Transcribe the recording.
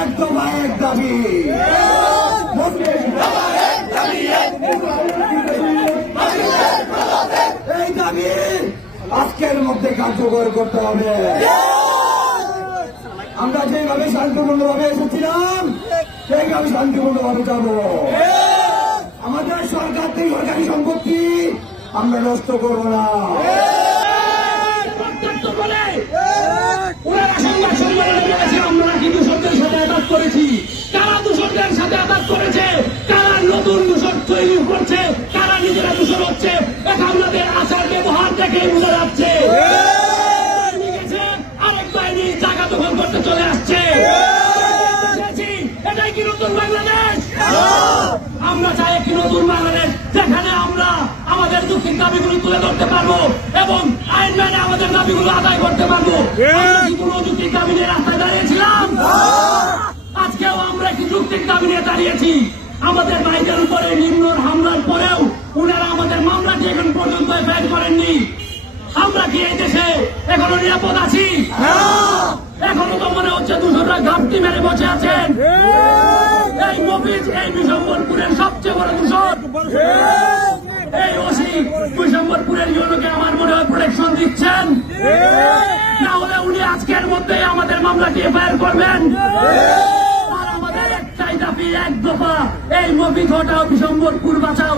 এক দফা এক দাবি, এই দাবি আজকের মধ্যে কার্যকর করতে হবে। আমরা যেভাবে শান্তিপূর্ণভাবে এসেছিলাম সেইভাবে শান্তিপূর্ণভাবে যাব। আমাদের সরকার থেকে সরকারি সম্পত্তি আমরা নষ্ট করব না। আমরা কি দূষকদের সাথে আঘাত করেছি? কারা দূষকদের সাথে আঘাত করেছে? কারা নতুন দূষক তৈরি করছে? কারা নিজেরা দূষণ হচ্ছে? এটা আমাদের আচার ব্যবহার থেকেই বোঝা যাচ্ছে। আরেক বাহিনী জায়গা দখল করতে চলে আসছে। এটাই কি নতুন বাংলাদেশ? আমরা চাই একটি নতুন বাংলাদেশ যেখানে আমরা আমাদের যৌক্তিক দাবিগুলো তুলে ধরতে পারবো এবং আইন মেনে আমাদের দাবিগুলো আদায় করতে পারবো। আমরা কি কোনো যৌক্তিক দাবি নিয়ে রাস্তায় দাঁড়িয়েছিলাম? আজকেও আমরা একটি যৌক্তিক দাবি নিয়ে দাঁড়িয়েছি। আমাদের ভাইদের উপরে নিম্ন হামলার পরেও ওনারা আমাদের মামলাটি এখন পর্যন্ত এফআইআর করেননি। আমরা কি এই দেশে এখনো নিরাপদ আছি? এখনো তো মনে হচ্ছে দূষণরা ঘাপটি মেরে বসে আছেন। এই মফিজ এই বিশম্বরপুরের সবচেয়ে বড় দূষণ। এই ওসি বিশম্বরপুরের জন্যকে আমার মনে হয় প্রোটেকশন দিচ্ছেন। না হলে উনি আজকের মধ্যে আমাদের মামলাটি এফআইআর করবেন। আর আমাদের একটাই দাবি, এক দফা, এই মফিজ হটাও, বিশম্বরপুর বাঁচাও।